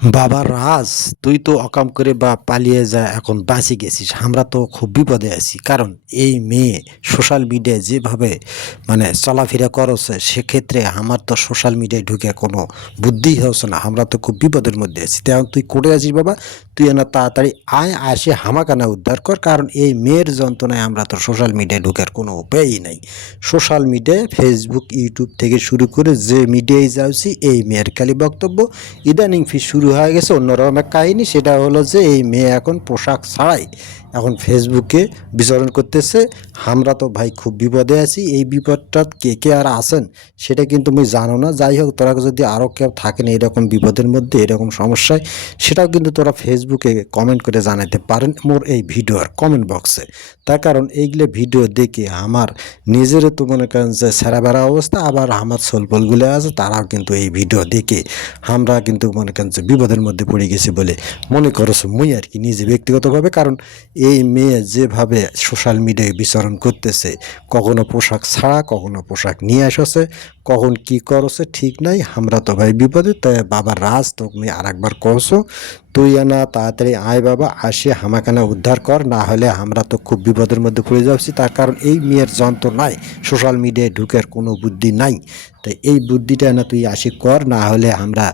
বাবা রাজ, তুই তো অকাম করে বা পালিয়ে যা, এখন বাঁচি গেছিস। আমরা তো খুব বিপদে আছি। কারণ এই মেয়ে সোশ্যাল মিডিয়ায় যেভাবে মানে চলাফেরা করছে, সেক্ষেত্রে আমার তো সোশ্যাল মিডিয়ায় ঢুকে কোনো বুদ্ধি হচ্ছে না। আমরা তো খুব বিপদের মধ্যে আছি। তেমন তুই করে আছিস বাবা? তুই না তাড়াতাড়ি আয়, আসে হামাকানা উদ্ধার কর। কারণ এই মেয়ের যন্ত্রণায় আমরা তো সোশ্যাল মিডিয়ায় ঢুকার কোনো উপায়ই নাই। সোশ্যাল মিডিয়ায় ফেসবুক ইউটিউব থেকে শুরু করে যে মিডিয়ায় যাচ্ছি, এই মেয়ের খালি বক্তব্য। ইদানিং ফি শুরু হয়ে গেছে অন্যরকম এক কাহিনী। সেটা হলো যে, এই মেয়ে এখন পোশাক ছাড়াই এখন ফেসবুকে বিচরণ করতেছে। আমরা তো ভাই খুব বিপদে আছি, এই বিপদটা কে কে আর আছেন সেটা কিন্তু আমি জানো না। যাই হোক, তোরা যদি আরও কেউ থাকেন এরকম বিপদের মধ্যে, এরকম সমস্যায়, সেটাও কিন্তু তোরা ফেসবুকে কমেন্ট করে জানাতে পারেন মোর এই ভিডিওর কমেন্ট বক্সে তার কারণ, এইগুলো ভিডিও দেখে আমার নিজেরও তো মনে করেন যে সেরা বেড়া অবস্থা, আবার আমার সোলপলগুলো আছে, তারাও কিন্তু এই ভিডিও দেখে, আমরা কিন্তু মনে করেন যে বিপদের মধ্যে পড়ে গেছে বলে মনে করছ। মুই আর কি নিজে ব্যক্তিগতভাবে, কারণ এই মেয়ে যেভাবে সোশ্যাল মিডিয়ায় বিচরণ করতেছে, কখনো পোশাক ছাড়া, কখনো পোশাক নিয়ে আসছে কখন কি করছে ঠিক নাই, আমরা তো ভাই বিপদে তাই বাবা রাজ তুমি আর একবার করছ তুই না তাড়াতাড়ি আয় বাবা, আসে, হামাখানা উদ্ধার কর, না হলে আমরা তো খুব বিপদের মধ্যে পড়ে যাচ্ছি, তার কারণ এই মেয়ের যন্ত্র নাই সোশ্যাল মিডিয়ায় ঢুকের কোনো বুদ্ধি নাই। তাই এই বুদ্ধিটা না তুই আসি কর, না হলে আমরা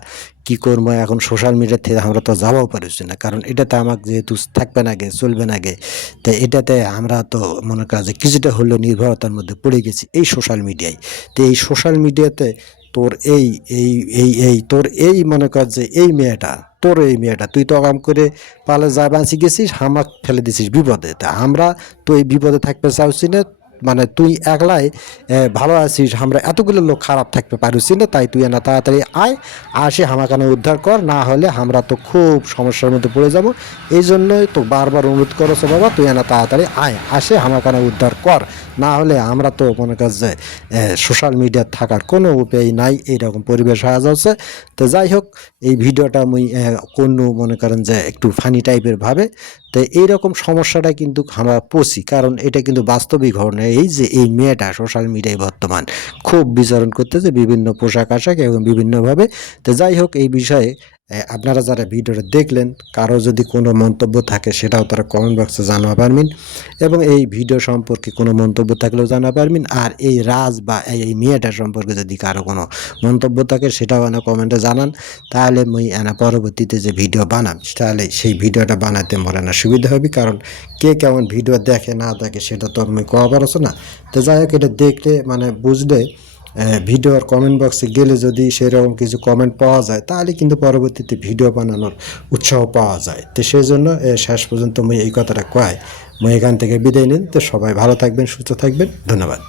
কি করব এখন সোশ্যাল মিডিয়া থেকে আমরা তো যাবও পারছি না, কারণ এটাতে আমাকে যেহেতু থাকবে না গে চলবে না গে তাই এটাতে আমরা তো মনে করা যে কিছুটা হলেও নির্ভরতার মধ্যে পড়ে গেছি এই সোশ্যাল মিডিয়ায় তো এই সোশ্যাল মিডিয়াতে তোর এই এই এই এই, তোর এই মনে কর যে এই মেয়েটা তোর এই মেয়েটা, তুই তো কাম করে পালে যা বাঁচি গেছিস, হামাক ফেলে দিছিস বিপদে। তা আমরা তো এই বিপদে থাকতে চাইছি না মানে তুই একলাই ভালো আছিস আমরা এতগুলো লোক খারাপ থাকতে পারছি না তাই তুই না তাড়াতাড়ি আয় আসে হামাকানে উদ্ধার কর না হলে আমরা তো খুব সমস্যার মধ্যে পড়ে যাব। এই জন্যই তো বারবার অনুরোধ করছ বাবা তুই না তাড়াতাড়ি আয় আসে হামাকানে উদ্ধার কর না হলে আমরা তো মনে কর যে সোশ্যাল মিডিয়ার থাকার কোনো উপায় নাই এইরকম পরিবেশ হয়ে যাচ্ছে। তো যাই হোক এই ভিডিওটা এ, কোনো মনে করেন যে একটু ফানি টাইপের ভাবে তো এইরকম সমস্যাটা কিন্তু আমরা পছি কারণ এটা কিন্তু বাস্তবিক ঘটনা। এই যে এই মেয়েটা সোশ্যাল মিডিয়ায় বর্তমান খুব বিচরণ করতেছে বিভিন্ন পোশাক আশাক এবং বিভিন্নভাবে। তো যাই হোক, এই বিষয়ে আপনারা যারা ভিডিওটা দেখলেন, কারও যদি কোনো মন্তব্য থাকে, সেটাও তারা কমেন্ট বক্সে জানা পারবেন এবং এই ভিডিও সম্পর্কে কোনো মন্তব্য থাকলেও জানা পারবেন। আর এই রাজ বা এই এই মেয়েটা সম্পর্কে যদি কারও কোনো মন্তব্য থাকে, সেটাও এনে কমেন্টে জানান। তাহলে মুই এনা পরবর্তীতে যে ভিডিও বানাম তাহলে সেই ভিডিওটা বানাতে মনে না সুবিধা হবে। কারণ কে কেমন ভিডিও দেখে না দেখে, সেটা তো আমি কওয়া পারছ না। তো যাই হোক, এটা দেখলে মানে বুঝলে ভিডিওর কমেন্ট বক্সে গেলে যদি সেরকম কিছু কমেন্ট পাওয়া যায়, তাহলে কিন্তু পরবর্তীতে ভিডিও বানানোর উৎসাহ পাওয়া যায়। তো সেই জন্য শেষ পর্যন্ত মুই এই কথাটা কয়। মুই এখান থেকে বিদায় নিন তো সবাই ভালো থাকবেন, সুস্থ থাকবেন। ধন্যবাদ।